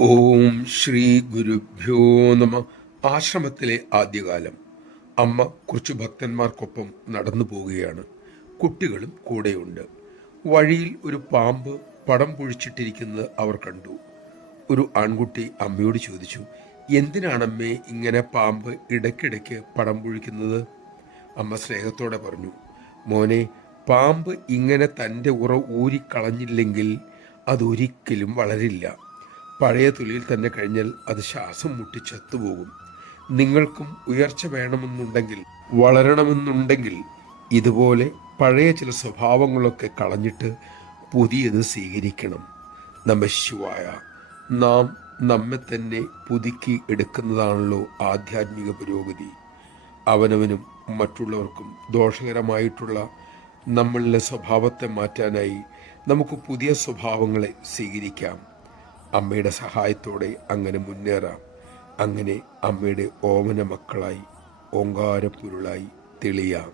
ഓം ശ്രീ ഗുരുഭ്യോ നമ. ആശ്രമത്തിലെ ആദ്യകാലം. അമ്മ കുറച്ചു ഭക്തന്മാർക്കൊപ്പം നടന്നു പോവുകയാണ്. കുട്ടികളും കൂടെയുണ്ട്. വഴിയിൽ ഒരു പാമ്പ് പടം പൊഴിച്ചിട്ടിരിക്കുന്നത് അവർ കണ്ടു. ഒരു ആൺകുട്ടി അമ്മയോട് ചോദിച്ചു, എന്തിനാണമ്മേ ഇങ്ങനെ പാമ്പ് ഇടയ്ക്കിടയ്ക്ക് പടം പൊഴിക്കുന്നത്? അമ്മ സ്നേഹത്തോടെ പറഞ്ഞു, മോനെ, പാമ്പ് ഇങ്ങനെ തൻ്റെ ഉറ ഊരിക്കളഞ്ഞില്ലെങ്കിൽ അതൊരിക്കലും വളരില്ല. പഴയ തുലിയിൽ തന്നെ കഴിഞ്ഞാൽ അത് ശ്വാസം മുട്ടി ചത്തുപോകും. നിങ്ങൾക്കും ഉയർച്ച വേണമെന്നുണ്ടെങ്കിൽ, വളരണമെന്നുണ്ടെങ്കിൽ ഇതുപോലെ പഴയ ചില സ്വഭാവങ്ങളൊക്കെ കളഞ്ഞിട്ട് പുതിയത് സ്വീകരിക്കണം. നമഃശിവായ. നാം നമ്മെ തന്നെ പുതുക്കി എടുക്കുന്നതാണല്ലോ ആധ്യാത്മിക പുരോഗതി. അവനവനും മറ്റുള്ളവർക്കും ദോഷകരമായിട്ടുള്ള നമ്മളിലെ സ്വഭാവത്തെ മാറ്റാനായി നമുക്ക് പുതിയ സ്വഭാവങ്ങളെ സ്വീകരിക്കാം. അമ്മയുടെ സഹായത്തോടെ അങ്ങനെ മുന്നേറാം. അങ്ങനെ അമ്മയുടെ ഓമന മക്കളായി ഓങ്കാരപ്പൊരുളായി തെളിയാം.